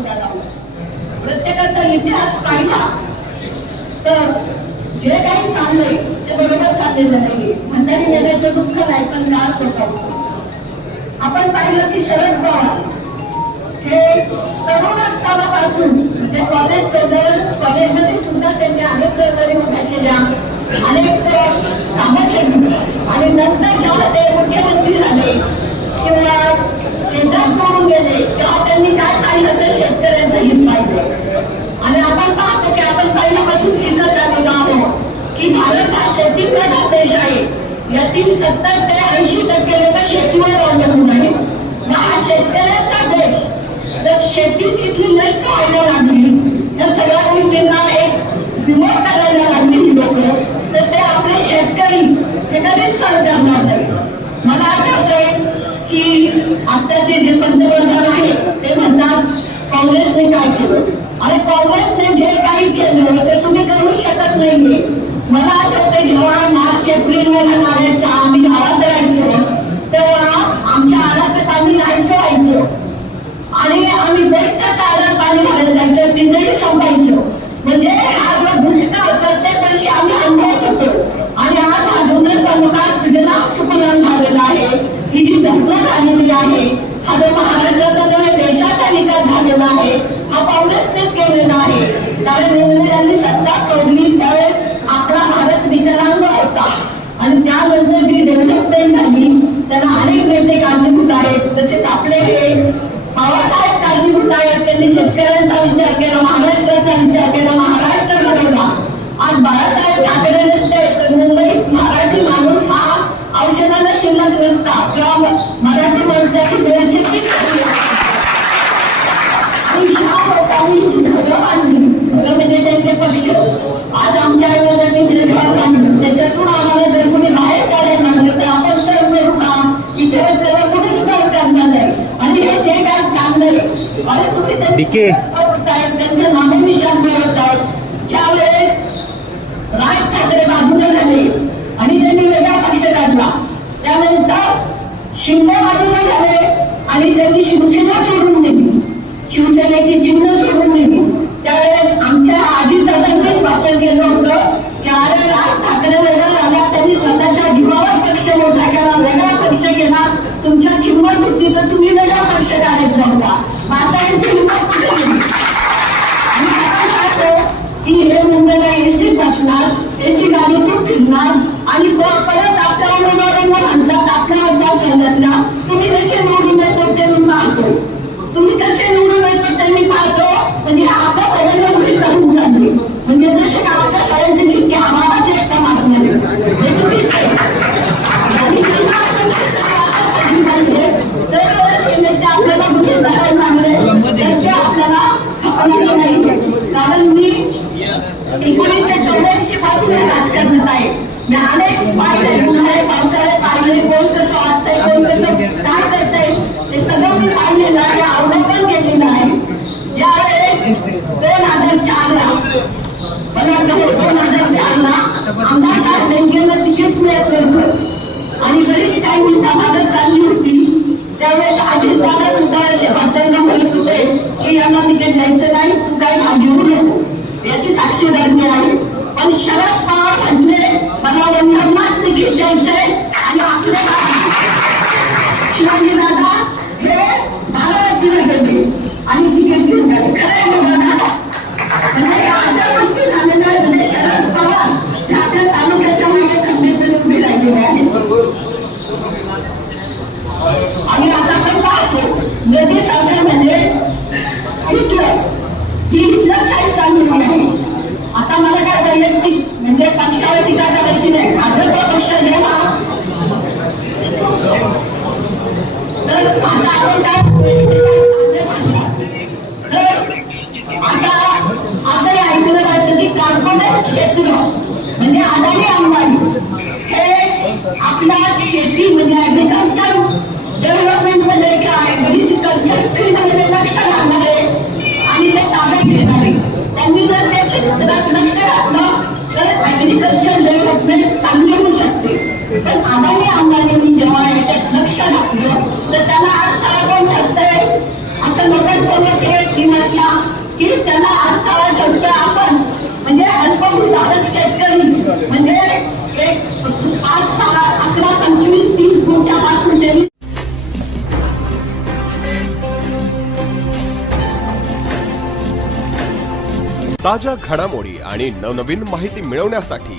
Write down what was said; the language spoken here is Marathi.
शोधायला हवं प्रत्येकाचा इतिहास पाहिला तर जे काही चाललंय ते बरोबर चाललेलं नाहीये. म्हणताना गेल्याचं दुःख नाही पण लाच होता. आपण पाहिलं की शरद पवार हे तरुण असतानापासून ते कॉलेज सोडलं कॉलेजमध्ये सुद्धा त्यांनी अनेक चळवळी उभ्या केल्या. अनेक कामं केली. आणि नंतर जेव्हा ते यातील सत्तर ते ऐंशी टक्के लोक शेतीवर अवलंबून आहे मग हा शेतकऱ्यांचा देश। जर शेतीच इथली नष्ट व्हायला लागली तर सगळ्या गोष्टींना एक विमोड करायला लागली ही लोक तर ते आपले शेतकरी हे कधीच सहन करणार नाही मला आठवतंय की आत्ताचे जे पंतप्रधान आहेत ते म्हणतात काँग्रेसने काय केलं आणि काँग्रेसने जे काही केलं ते तुम्ही करू शकत नाहीये. मला आठवतंय जेव्हा कारण इंग्रजांनी म्हणजे सत्ता तोडली त्यावेळेस आपला भारत विकलांग होता. आणि त्यानंतर जी डेव्हलपमेंट झाली त्याला अनेक नेते कारणीभूत आहेत. तसेच आपले हे बाबासाहेब कारणीभूत आहेत. त्यांनी शेतकऱ्यांचा विचार केला महाराष्ट्राचा विचार केला महाराष्ट्र करायचा आज बाळासाहेब ठाकरे नसते तर मुंबईत मराठी माणूस हा औषधाला शिल्लक नसता. किंवा मराठी माणसाची बेडचिट्टी झाली असती. आणि ह्या लोकांनी जी घरं बांधली घरं म्हणजे त्यांचे पक्ष आज आमच्या आईवडिलांनी जे घर बांधलं त्याच्यातून आम्हाला जर कोणी बाहेर काढायला लागलं तर आपण सहन करू का इथे त्याला कोणी सहन करणार नाही आणि हे जे काय चाललंय अरे तुम्ही त्यांचे नामनिशान मिळवत आहेत. ज्यावेळेस राज ठाकरे बाजूला झाले आणि त्यांनी वेगळा पक्ष काढला त्यानंतर शिंदे बाजूला झाले आणि त्यांनी शिवसेना सोडून दिली. शिवसेनेची चिन्ह सोडून दिली. त्यावेळेस आमच्या अजितदादांनीच भाषण केलं होतं. की अरे राज ठाकरे वेगळा आला त्यांनी स्वतःच्या जीवावर पक्ष मोठा केला वेगळा पक्ष केला. तुमच्या किंमत होती तर तुम्ही वेगळा पक्ष काढायचा होता. आता यांची किंमत कुठे की हे मुंबईला एसी बसणार एसी गाडीतून फिरणार आणि परत आपल्या उमेदवारांना म्हणतात आपल्या मतदारसंघातल्या तुम्ही कसे निवडून येतो ते मी पाहतो तुम्ही कसे निवडून मी पाहतो म्हणजे आता सगळ्यांना उभी राहून चालली आणि बरीच काही मागत चालली होती त्यावेळेस सुद्धा असे म्हणत होते की यांना तिकीट द्यायचं नाही तू काही घेऊ नको याची साक्षीदार मी आहे पण शरद पवार म्हटले मला वंदनाच तिकीट द्यायचंय आणि आपल्या शिवाजी दादा हे बारामतीला गेले आणि तिकीट घेऊन गेले खरं आहे ना दादा? म्हणजे अशा गोष्टी झालेल्या आहेत. म्हणजे शरद पवार हे आपल्या तालुक्याच्या मागे खंबीरपणे उभे राहिलेले आहेत आणि आता आपण पाहतो नदी सागर म्हणजे हिटलर ही हिटलर साईड चाललेली आहे आता मला काय वैयक्तिक टीका करायची नाही भाजपचा पक्ष तर आता आपण काय आता ऐकलं जातं की कार्बोनेट क्षेत्र म्हणजे अंबानी हे आपला शेती म्हणजे ऍग्रिकल्चर डेव्हलपमेंटमध्ये काय ऍग्रिकल्चर फील्डमध्ये लक्ष घालणार आहे आणि ते ताब्यात घेणार आहे त्यांनी जर त्या क्षेत्रात लक्ष घातलं तर आगामी आमदारांनी जेव्हा याच्यात लक्ष घातलं तर त्याला त्याला शब्द आपण म्हणजे शेतकरी म्हणजे एक सहा अकरा पंचवीस तीस ताज्या घडामोडी आणि नवनवीन माहिती मिळवण्यासाठी